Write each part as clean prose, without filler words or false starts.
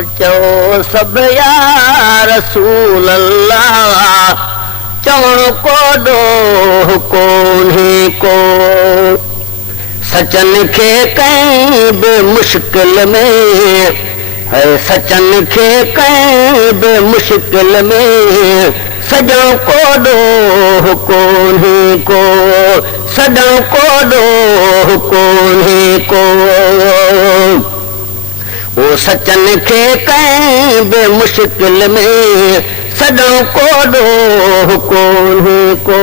चओ सब या रसूल अल्लाह, चवण को ॾोह कोन्हे को। सचन खे कंहिं बि मुश्किल में है, सचन खे कंहिं बि मुश्किल में सॼण को ॾोह कोन्हे को, सॼण को ॾोह कोन्हे को। ओ सचन खे कंहिं बि मुश्किल में सॼण को ॾोह कोन्हे को।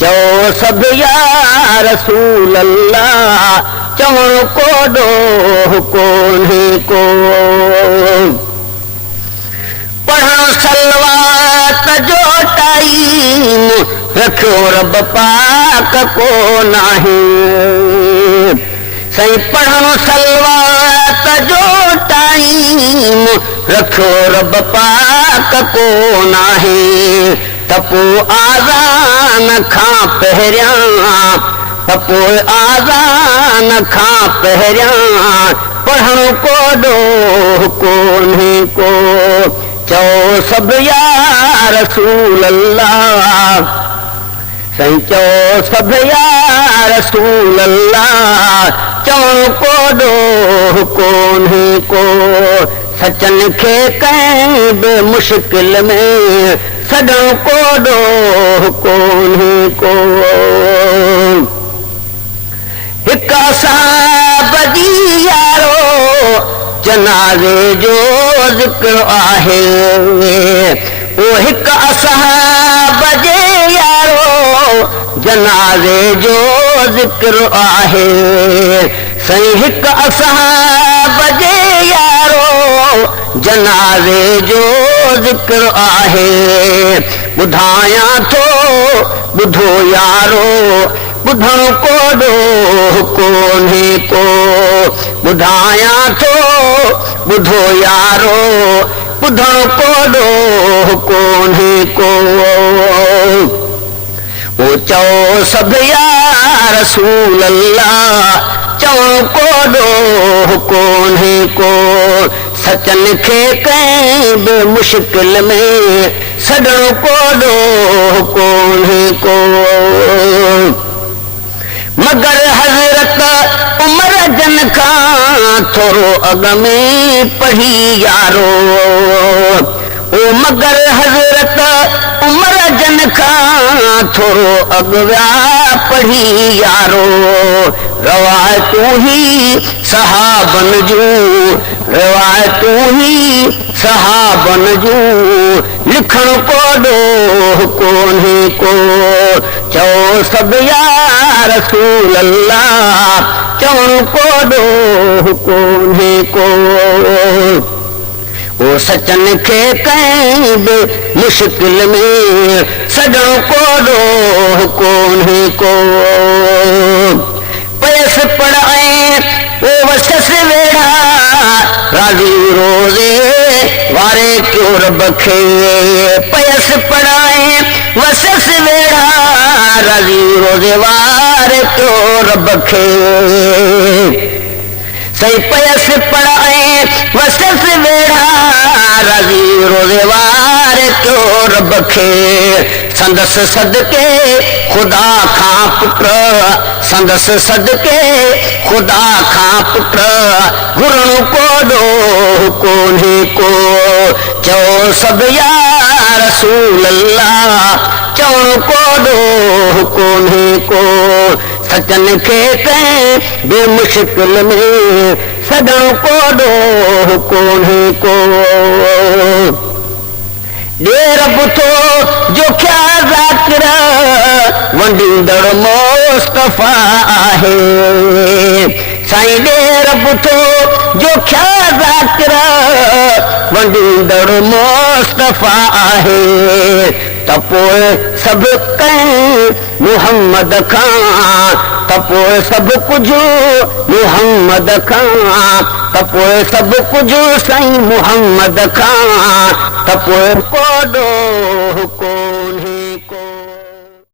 चओ सब या रसूल अल्लाह, चवण को ॾोह कोन्हे को। पढ़ण सलवात जो टाइम रखियो रब पाक को नाही। सही पढ़ण सलवात जो टाइम रखियो रब पाक को नाही। त पोइ आज़ान खां पहिरियां, त पोइ आज़ान खां पहिरियां पढ़ण को ॾोह कोन्हे को। चओ सब या रसूल अल्लाह, साईं चओ सब या रसूल अल्लाह, चवण को ॾोह कोन्हे को। सचन खे कंहिं बि मुश्किल में सॼण को ॾोह कोन्हे को। हिक असाब जी यारो जनाज़े जो ज़िक्र आहे। ओ हिक असाब जे यारो जनाज़े जो ज़िक्र आहे। साईं हिक असाब जे यारो जनाज़े जो ज़िक्र आहे। ॿुधायां थो ॿुधो यारो, ॿुधण को ॾोह कोन्हे को। ॿुधायां थो ॿुधो यारो, ॿुधण को ॾोह कोन्हे को। ओ चओ सब या रसूल अल्लाह, चवण को ॾोह कोन्हे को। सचन खे कंहिं बि मुश्किल में सॼण को ॾोह कोन्हे को। मगर हज़रत उमर जन खां थोरो अॻ में पढ़ी यारो। ओ मगर हज़रत उमर जन खां थोरो अॻियां पढ़ी यारो। रवायतूं ही सहाबन जूं, रवायतूं ही सहाबन जूं, लिखण को ॾोह कोन्हे को। चओ सब या रसूल अल्लाह, चवण को ॾोह कोन्हे को। ओ सचन खे कंहिं बि मुश्किल में सॼण को ॾोह कोन्हे को। पयस पढ़ाए ओ वसस वेड़ा, राज़ी रोज़े वारे क्यों रब खे। पयस पढ़ाए वसस वेड़ा, राज़ी रोज़े वारे क्यों रब खे। सही पयस पढ़ाए वसस वेड़ा, राज़ी रोज़े वारे क्यों रब खे। संदस सदके खुदा खां पुट, संदस सदके खुदा खां पुट, घुरण को ॾोह कोन्हे को। चओ सब या रसूल अल्लाह, चवण को ॾोह कोन्हे को। सचन खे कंहिं बि मुश्किल में सॼण को ॾोह कोन्हे को। ॾेर बुथो जो क्या ज़ाकिर वंडींदड़ मुस्तफ़ा आहे। साईं ॾेर बुथो जो क्या ज़ाकिर वंडींदड़ मुस्तफ़ा आहे। त पोइ सभु कंहिं मुहम्मद खां, त पोइ सभु कुझु मुहम्मद खां, त पोइ सभु कुझु साईं मुहम्मद खां, त पोइ को ॾोह कोन्हे।